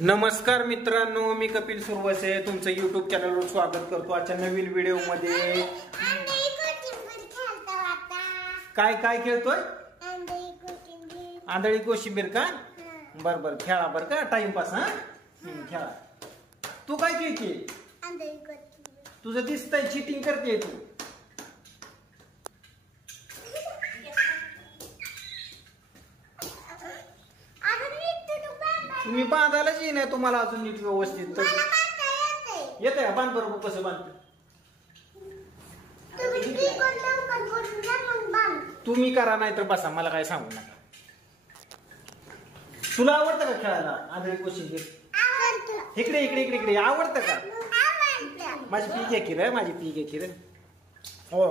नमस्कार मित्रांनो, मी कपिल सुरवसे तुमचं YouTube चॅनलवर स्वागत करतो. आजच्या नवीन व्हिडिओ मध्ये काय काय खेळतोय? आंधळी कोशिंबीर का? बर बर खेळा बर का, टाइमपास. हा खेळा. तू काय खेळते? तुझं दिसतंय चीटिंग करते तू. तुम्ही बांधायलाच ये नाही तुम्हाला अजून नीट व्यवस्थित येत आहे. बांध बरोबर कसं बांधत तुम्ही करा, नाही तर बसा, मला काय सांगू नका. तुला आवडतं का खेळायला आंधळी कोशिंबीर? इकडे इकडे इकडे इकडे आवडतं का? माझी पीक आहे की रे, माझी पीक आहे की रे. हो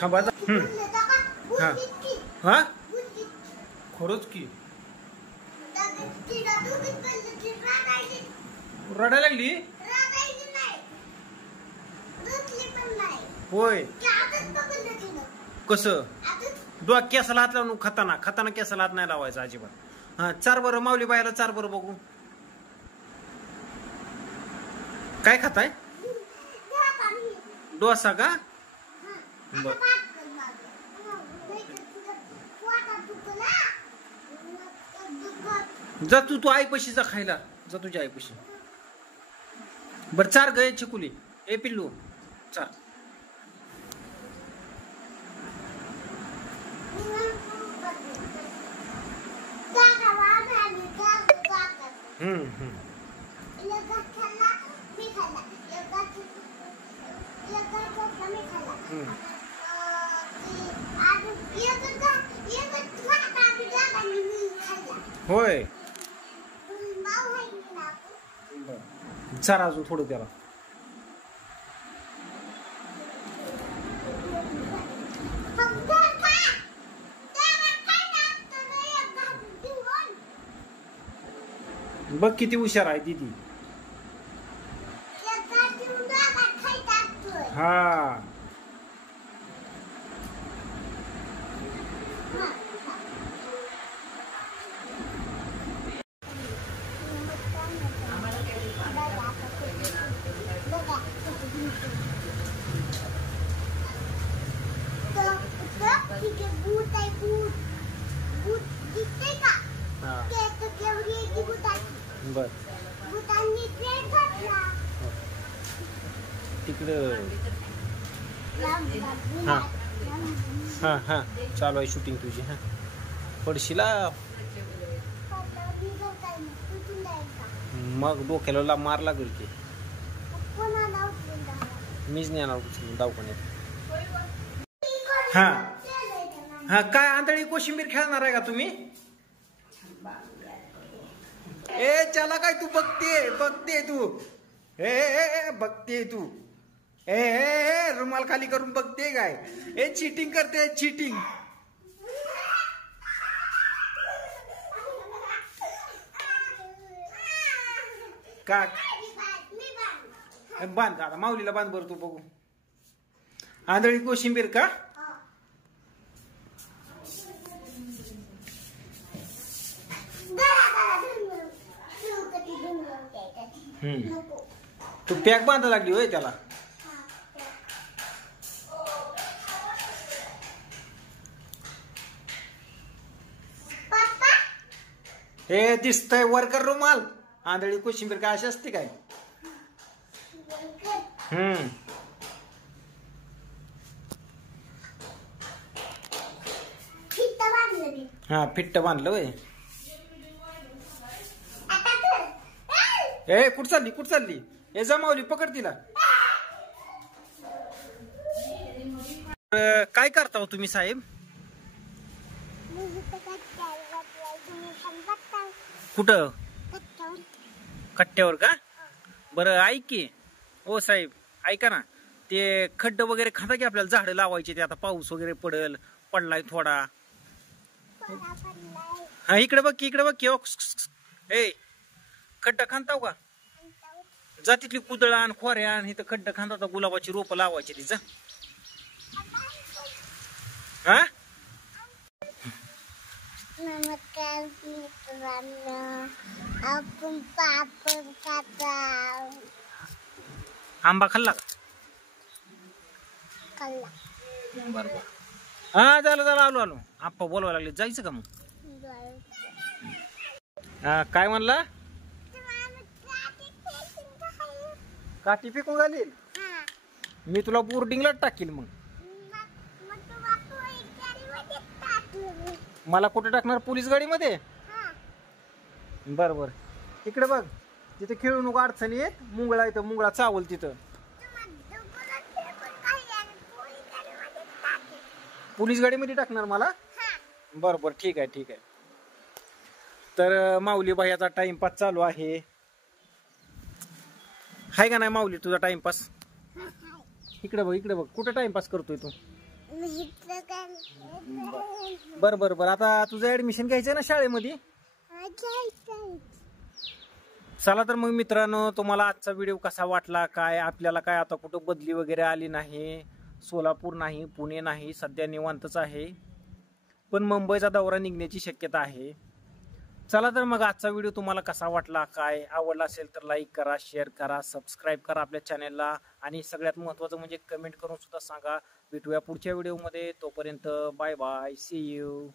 थांबा. हा खरंच की रडायला लागली होय. कसं केसाला हात लावून खाताना केसाला हात नाही लावायचा अजिबात. हा चार बरं माऊली बायाला चार बरं बघू. काय खाताय? डोसा का? बर जा तू आईपाशी जा खायला, जा तुझ्या आईपाशी. बर चार गये चिकुली. ए पिल्लू चार. होय चार अजून थोडं त्याला. बघ किती हुशार आहे दीदी. हा बर तिकडं. हा हा हा चालू आहे शूटिंग तुझी. हा पडशीला मग डोक्याला मार लागेल की. मीच नाही येणार दवाखान्यात. हा हा काय आंधळी कोशिंबीर खेळणार आहे का तुम्ही? ए चला काय तू बघते तू. ए बघते तू. ए रुमाल खाली करून बघते काय? ए चीटिंग करते, चीटिंग. का बांध आता माऊलीला बांध बरं तू बघू. आंधळी कोशिंबीर का? तू पॅक बांधा लागली होय त्याला. हे दिसतंय वर्कर रुमाल. आंधळी कोशिंबीर काय अशी असते काय? हा फिट्ट बांधलं वय. ए कुठ चालली, कुठ चालली? हे जमावली, पकड तिला. काय करता हो तुम्ही साहेब? कुठं? कट्ट्यावर का? बरं ऐक की ओ साहेब, ऐका ना, ते खड्ड वगैरे खाता की आपल्याला झाडं लावायचे ते. आता पाऊस वगैरे पडलाय थोडा. हा इकडे बघ की, इकडे बघ की. ए खड्डा खांताव का? जा तिथली कुदळान खोऱ्यान इथं खड्डा खांदा, गुलाबाची रोपं लावायची तिचं. हा नमस्कार मित्रांनो, आपण पापड खाता. आंबा खाल्ला का? खाल्ला. बरोबर. हा झालं झालं, आलो आलो. आप्पा बोलवायला लागले, जायचं का मग? हा काय म्हणला? काठी फेकून घालील मी तुला, बोर्डिंगला टाकील. मग मला कुठे टाकणार? पोलीस गाडीमध्ये? बर बर. इकडे बघ, तिथे खेळू नको, अडचणी येत. मुंगळा इथं, मुंगळा चावल तिथं. पोलीस गाडीमध्ये टाकणार मला? बर बर ठीक आहे, ठीक आहे. तर माऊली भाईचा टाइमपास चालू आहे. हाय का नाही माऊली तुझा टाइमपास? इकडे बघ, इकडे बघ, कुठे टाइमपास करतोय तू? बर बर बर. आता तुझं ऍडमिशन घ्यायचंय ना शाळेमध्ये? चला तर मग मित्रांनो, तुम्हाला आजचा व्हिडिओ कसा वाटला? काय आपल्याला काय आता कुठं बदली वगैरे आली नाही. सोलापूर नाही, पुणे नाही, सध्या निवांतच आहे. पण मुंबईचा दौरा निघण्याची शक्यता आहे. चला तर मग आजचा व्हिडिओ तुम्हाला कसा वाटला? काय आवडला असेल तर लाईक करा, शेअर करा, सबस्क्राईब करा आपल्या चॅनलला. आणि सगळ्यात महत्त्वाचं म्हणजे कमेंट करून सुद्धा सांगा. भेटूया पुढच्या व्हिडिओमध्ये. तोपर्यंत बाय बाय, सी यू.